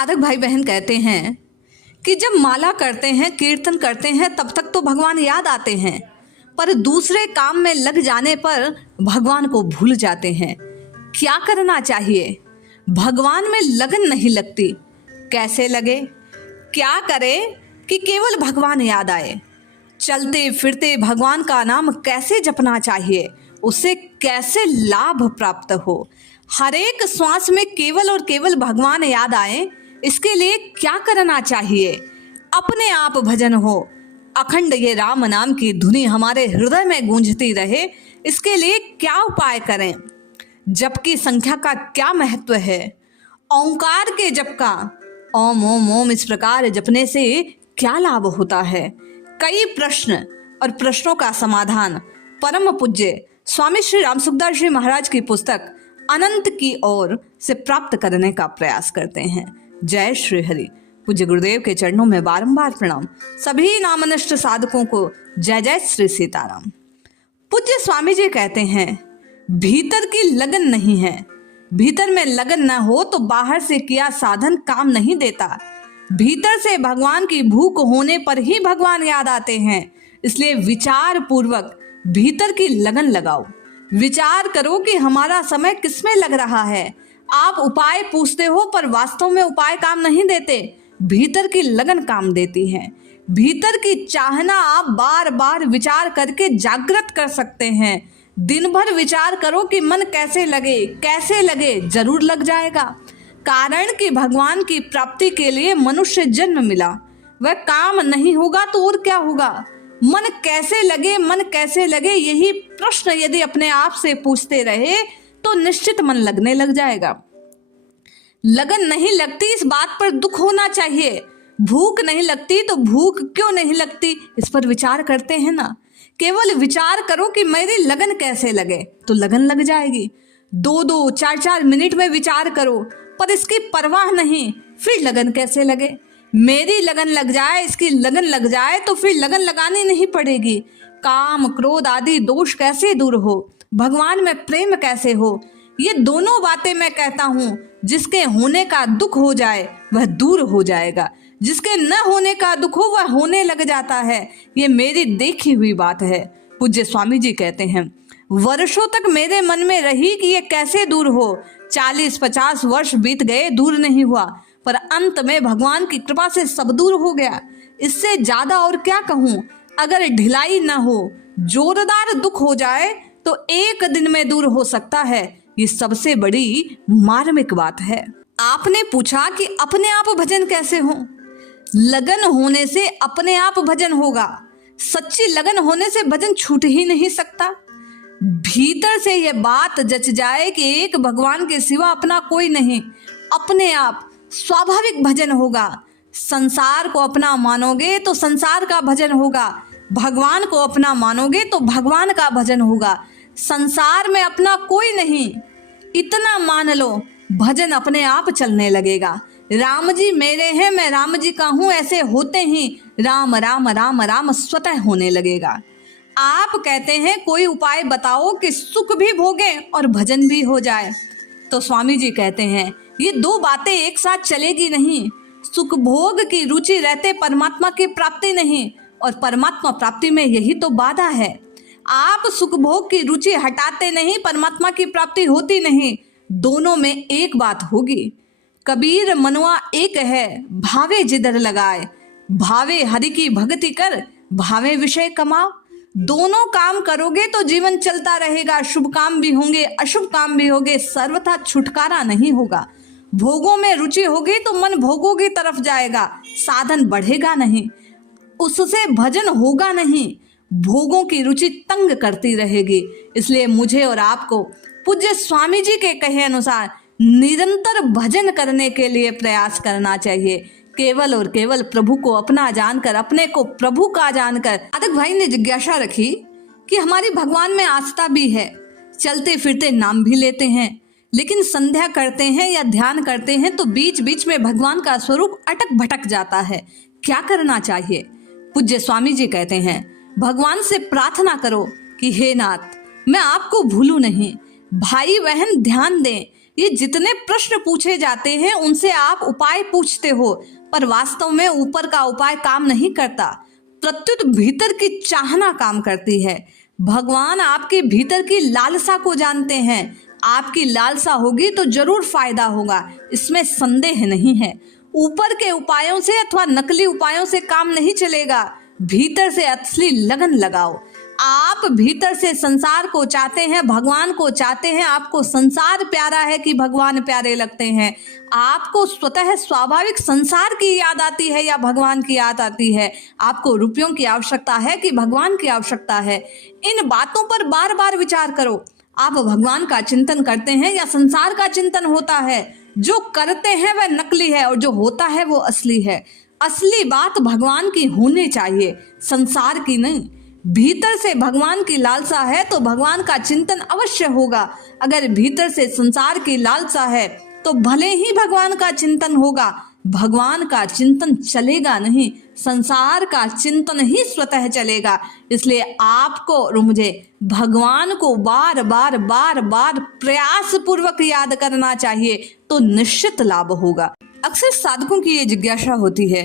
साधक भाई बहन कहते हैं कि जब माला करते हैं, कीर्तन करते हैं, तब तक तो भगवान याद आते हैं, पर दूसरे काम में लग जाने पर भगवान को भूल जाते हैं। क्या करना चाहिए? भगवान में लगन नहीं लगती, कैसे लगे? क्या करें कि केवल भगवान याद आए? चलते फिरते भगवान का नाम कैसे जपना चाहिए? उससे कैसे लाभ प्राप्त हो? हर एक श्वास में केवल और केवल भगवान याद आए, इसके लिए क्या करना चाहिए? अपने आप भजन हो, अखंड ये राम नाम की धुनी हमारे हृदय में गूंजती रहे, इसके लिए क्या उपाय करें? जप की संख्या का क्या महत्व है? ओंकार के जप का ओम ओम ओम इस प्रकार जपने से क्या लाभ होता है? कई प्रश्न और प्रश्नों का समाधान परम पूज्य स्वामी श्री राम सुखदास जी महाराज की पुस्तक अनंत की ओर से प्राप्त करने का प्रयास करते हैं। जय श्री हरि। पूज्य गुरुदेव के चरणों में बारंबार प्रणाम। सभी नामनिष्ठ साधकों को जय जय श्री सीताराम। पूज्य स्वामी जी कहते हैं, भीतर की लगन नहीं है। भीतर में लगन न हो तो बाहर से किया साधन काम नहीं देता। भीतर से भगवान की भूख होने पर ही भगवान याद आते हैं। इसलिए विचार पूर्वक भीतर की लगन लगाओ। विचार करो कि हमारा समय किसमें लग रहा है। आप उपाय पूछते हो पर वास्तव में उपाय काम नहीं देते, भीतर की लगन काम देती है। भीतर की चाहना आप बार बार विचार करके जागृत कर सकते हैं। दिन भर विचार करो कि मन कैसे लगे, जरूर लग जाएगा। कारण कि भगवान की प्राप्ति के लिए मनुष्य जन्म मिला, वह काम नहीं होगा तो और क्या होगा? मन कैसे लगे यही प्रश्न यदि अपने आप से पूछते रहे तो निश्चित मन लगने लग जाएगा। लगन नहीं लगती इस बात पर दुख होना चाहिए। भूख नहीं लगती तो भूख क्यों नहीं लगती, इस पर विचार करते हैं ना। केवल विचार करो कि मेरी लगन कैसे लगे, तो लगन लग जाएगी। 2-2, 4-4 मिनट में विचार करो पर इसकी परवाह नहीं, फिर लगन कैसे लगे? मेरी लगन लग जाए, इसकी लगन लग जाए तो फिर लगन लगानी नहीं पड़ेगी। काम क्रोध आदि दोष कैसे दूर हो? भगवान में प्रेम कैसे हो? ये दोनों बातें मैं कहता हूँ, जिसके होने का दुख हो जाए वह दूर हो जाएगा, जिसके न होने का दुख हो वह होने लग जाता है। ये मेरी देखी हुई बात है। पूज्य स्वामी जी कहते हैं, वर्षों तक मेरे मन में रही कि ये कैसे दूर हो। 40-50 वर्ष बीत गए, दूर नहीं हुआ, पर अंत में भगवान की कृपा से सब दूर हो गया। इससे ज्यादा और क्या कहूँ? अगर ढिलाई न हो, जोरदार दुख हो जाए तो एक दिन में दूर हो सकता है। ये सबसे बड़ी मार्मिक बात है। आपने पूछा कि अपने आप भजन कैसे हो? लगन होने से अपने आप भजन होगा। सच्ची लगन होने से भजन छूट ही नहीं सकता। भीतर से ये बात जच जाए कि एक भगवान के सिवा अपना कोई नहीं, अपने आप स्वाभाविक भजन होगा। संसार को अपना मानोगे तो संसार का भजन होगा, भगवान को अपना मानोगे तो भगवान का भजन होगा। संसार में अपना कोई नहीं, इतना मान लो, भजन अपने आप चलने लगेगा। राम जी मेरे हैं, मैं राम जी का हूं, ऐसे होते ही राम राम राम राम स्वतः होने लगेगा। आप कहते हैं कोई उपाय बताओ कि सुख भी भोगे और भजन भी हो जाए, तो स्वामी जी कहते हैं ये दो बातें एक साथ चलेगी नहीं। सुख भोग की रुचि रहते परमात्मा की प्राप्ति नहीं, और परमात्मा प्राप्ति में यही तो बाधा है। आप सुख भोग की रुचि हटाते नहीं, परमात्मा की प्राप्ति होती नहीं। दोनों में एक बात होगी। कबीर मनुआ एक है, भावे जिधर लगाए। भावे हरि की भक्ति कर, भावे विषय कमाओ। दोनों काम करोगे तो जीवन चलता रहेगा। शुभ काम भी होंगे, अशुभ काम भी होंगे, सर्वथा छुटकारा नहीं होगा। भोगों में रुचि होगी तो मन भोगों की तरफ जाएगा, साधन बढ़ेगा नहीं, उससे भजन होगा नहीं। भोगों की रुचि तंग करती रहेगी। इसलिए मुझे और आपको पूज्य स्वामी जी के कहे अनुसार निरंतर भजन करने के लिए प्रयास करना चाहिए। केवल और केवल प्रभु को अपना जानकर, अपने को प्रभु का जानकर। साधक भाई ने जिज्ञासा रखी कि हमारी भगवान में आस्था भी है, चलते फिरते नाम भी लेते हैं, लेकिन संध्या करते हैं या ध्यान करते हैं तो बीच बीच में भगवान का स्वरूप अटक भटक जाता है। क्या करना चाहिए? पूज्य स्वामी जी कहते हैं, भगवान से प्रार्थना करो कि हे नाथ, मैं आपको भूलूं नहीं। भाई बहन ध्यान दें, ये जितने प्रश्न पूछे जाते हैं उनसे आप उपाय पूछते हो, पर वास्तव में ऊपर का उपाय काम नहीं करता, प्रत्युत भीतर की चाहना काम करती है। भगवान आपके भीतर की लालसा को जानते हैं। आपकी लालसा होगी तो जरूर फायदा होगा, इसमें संदेह नहीं है। ऊपर के उपायों से अथवा नकली उपायों से काम नहीं चलेगा। भीतर से असली लगन लगाओ। आप भीतर से संसार को चाहते हैं, भगवान को चाहते हैं। आपको संसार प्यारा है कि भगवान प्यारे लगते हैं? आपको स्वतः स्वाभाविक संसार की याद आती है या भगवान की याद आती है? आपको रुपयों की आवश्यकता है कि भगवान की आवश्यकता है? इन बातों पर बार बार विचार करो। आप भगवान का चिंतन करते हैं या संसार का चिंतन होता है? जो करते हैं वह नकली है और जो होता है वो असली है। असली बात भगवान की होनी चाहिए, संसार की नहीं। भीतर से भगवान की लालसा है तो भगवान का चिंतन अवश्य होगा। अगर भीतर से संसार की लालसा है तो भले ही भगवान का चिंतन होगा, भगवान का चिंतन चलेगा नहीं, संसार का चिंतन ही स्वतः चलेगा। इसलिए आपको और मुझे भगवान को बार बार बार बार प्रयास पूर्वक याद करना चाहिए, तो निश्चित लाभ होगा। अक्सर साधकों की ये जिज्ञासा होती है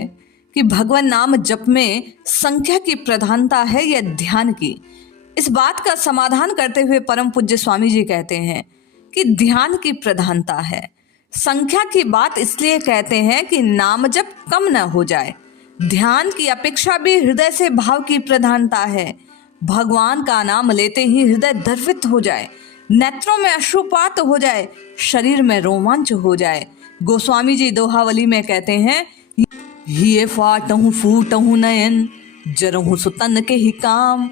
कि भगवान नाम जप में संख्या की प्रधानता है या ध्यान की। इस बात का समाधान करते हुए परम पूज्य स्वामी जी कहते हैं कि ध्यान की प्रधानता है। संख्या की बात इसलिए कहते हैं कि नाम जप कम न हो जाए। ध्यान की अपेक्षा भी हृदय से भाव की प्रधानता है। भगवान का नाम लेते ही हृदय द्रवित हो जाए, नेत्रों में अश्रुपात हो जाए, शरीर में रोमांच हो जाए। गोस्वामी जी दोहावली में कहते हैं, हिये फाटहु फूटहु नयन, जरहु सुतन के ही काम,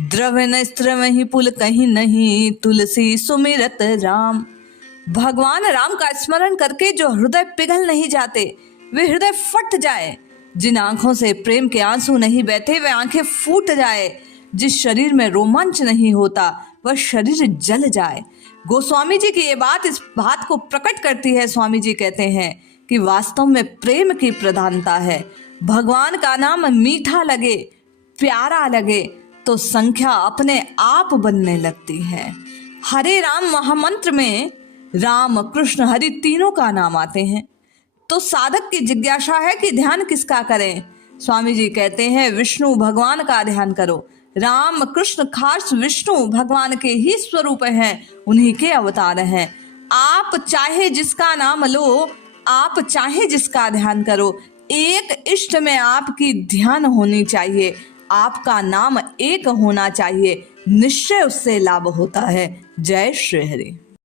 द्रव्य न स्त्र में ही पुल कहीं नहीं, तुलसी सुमिरत राम। भगवान राम का स्मरण करके जो हृदय पिघल नहीं जाते, वे हृदय फट जाए। जिन आंखों से प्रेम के आंसू नहीं बहते, वे आंखें फूट जाए। जिस शरीर में रोमांच नहीं होता, वह शरीर जल जाए। गोस्वामी जी की ये बात इस बात को प्रकट करती है। स्वामी जी कहते हैं कि वास्तव में प्रेम की प्रधानता है। भगवान का नाम मीठा लगे, प्यारा लगे तो संख्या अपने आप बनने लगती है। हरे राम महामंत्र में राम कृष्ण हरि तीनों का नाम आते हैं। तो साधक की जिज्ञासा है कि ध्यान किसका करें? स्वामी जी कहते हैं विष्णु भगवान का ध्यान करो। राम कृष्ण खास विष्णु भगवान के ही स्वरूप हैं, उन्हीं के अवतार हैं। आप चाहे जिसका नाम लो, आप चाहे जिसका ध्यान करो, एक इष्ट में आपकी ध्यान होनी चाहिए, आपका नाम एक होना चाहिए। निश्चय उससे लाभ होता है। जय श्री हरि।